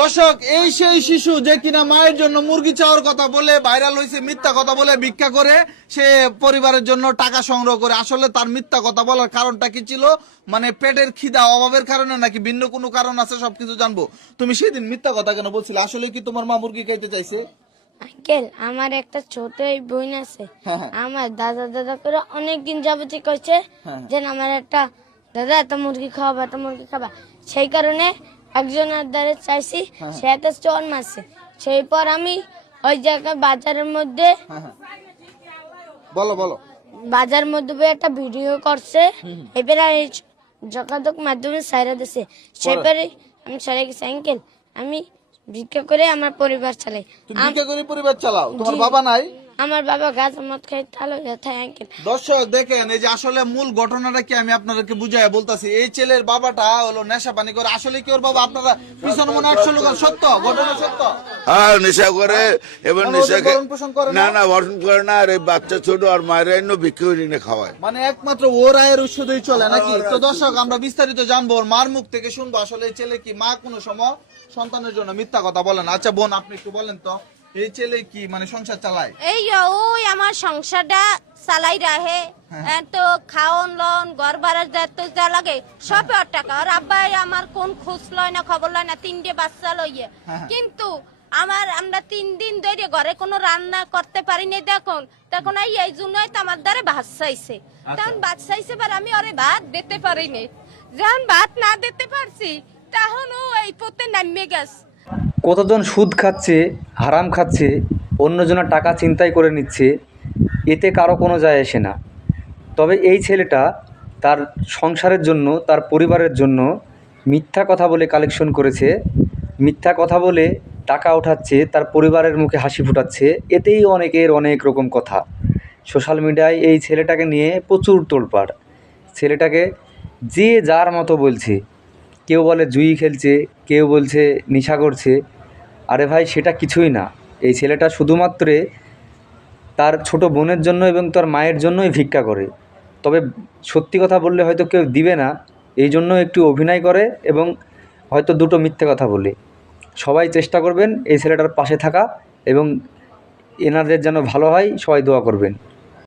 দর্শক, এই সেই শিশু যে কিনা মায়ের জন্য মুরগি চাওয়ার কথা বলে ভাইরাল হয়েছে, মিথ্যা কথা বলে ভিক্ষা করে সে পরিবারের জন্য টাকা সংগ্রহ করে। আসলে তার মিথ্যা কথা বলার কারণটা কি ছিল, মানে পেটের খিদা অভাবের কারণে নাকি ভিন্ন কোনো কারণ আছে, সবকিছু জানবো। তুমি সেদিন মিথ্যা কথা কেন বলছিলে? আসলে কি তোমার মা মুরগি খাইতে চাইছে? আঙ্কেল, আমার একটা ছোট বোন আছে। আমার দাদা দাদা করে অনেকদিন যাবতীয় কইছে যে আমার একটা দাদা এত মুরগি খাওয়াবা, এত মুরগি খাবা। সেই কারণে একজনের দ্বারা চাইছি, সে একটা চোর মারছে। সেই পর আমি ওই জায়গায় বাজারের মধ্যে বলো বলো বাজার মধ্যে একটা ভিডিও করছে। এবারে যোগাযোগ মাধ্যমে সাইরা দিছে। সেবারে আমি সাইরা গেছি। আঙ্কেল, আমি ভিক্ষা করে আমার পরিবার চালাই। তুমি ভিক্ষা করে পরিবার চালাও? তোমার বাবা নাই? আমার বাবা গাছ মত খাই তাহলে ব্যথায় আঙ্কেল। দর্শক দেখেন, এই যে আসলে মূল ঘটনাটা কি আমি আপনাদেরকে বুঝাই বলতাছি। এই ছেলের বাবাটা হলো নেশা পানি করে। আসলে কি ওর বাবা, আপনারা পিছনে মনে হয় সত্য ঘটনা সত্য? হ্যাঁ, নেশা করে। এবার নেশাকে ভরণ পোষণ করে না না ভরণ করে না। আর এই বাচ্চা ছোট আর মায়ের ভিক্ষা করে এনে খাওয়ায়। মানে একমাত্র ওর আয়ের উৎস দিয়ে চলে নাকি? তো দর্শক, আমরা বিস্তারিত জানবো, ওর মার মুখ থেকে শুনবো আসলে এই ছেলে কি মা কোনো সময় সন্তানের জন্য মিথ্যা কথা বলেন। আচ্ছা বোন, আপনি একটু বলেন তো, এই ছেলে কি মানে সংসার চালায়? এই ওই আমার সংসারটা চালাই রাহে। তো খাওন লন ঘর ভাড়ার দায়িত্ব যা লাগে সব ওর টাকা। আর আব্বাই আমার কোন খোঁজ লয় না, খবর লয় না, 3টে বাচ্চা লইয়ে। কিন্তু আমরা 3 দিন ধরে ঘরে কোনো রান্না করতে পারিনি। তখন এই জন্যই তো আমার দ্বারা ভাত চাইছে। তখন ভাত চাইছে, আমি ওরে ভাত দিতে পারিনি। যখন ভাত না দিতে পারছি তখন ও এই পথে নামিয়ে গেছে। কতজন সুদ খাচ্ছে, হারাম খাচ্ছে, অন্যজনের টাকা ছিনতাই করে নিচ্ছে, এতে কারো কোনো যায় আসে না। তবে এই ছেলেটা তার সংসারের জন্য, তার পরিবারের জন্য মিথ্যা কথা বলে কালেকশন করেছে, মিথ্যা কথা বলে টাকা ওঠাচ্ছে, তার পরিবারের মুখে হাসি ফোটাচ্ছে। এতেই অনেকের অনেক রকম কথা। সোশ্যাল মিডিয়ায় এই ছেলেটাকে নিয়ে প্রচুর তোলপাড়। ছেলেটাকে যে যার মতো বলছে, কেউ বলে জুই খেলছে, কেউ বলছে নেশা করছে। আরে ভাই, সেটা কিছুই না। এই ছেলেটা শুধুমাত্র তার ছোট বোনের জন্য এবং তার মায়ের জন্যই ভিক্ষা করে। তবে সত্যি কথা বললে হয়তো কেউ দিবে না, এই জন্য একটু অভিনয় করে এবং হয়তো দুটো মিথ্যে কথা বলে। সবাই চেষ্টা করবেন এই ছেলেটার পাশে থাকা এবং এনাদের যেন ভালো হয়, সবাই দোয়া করবেন।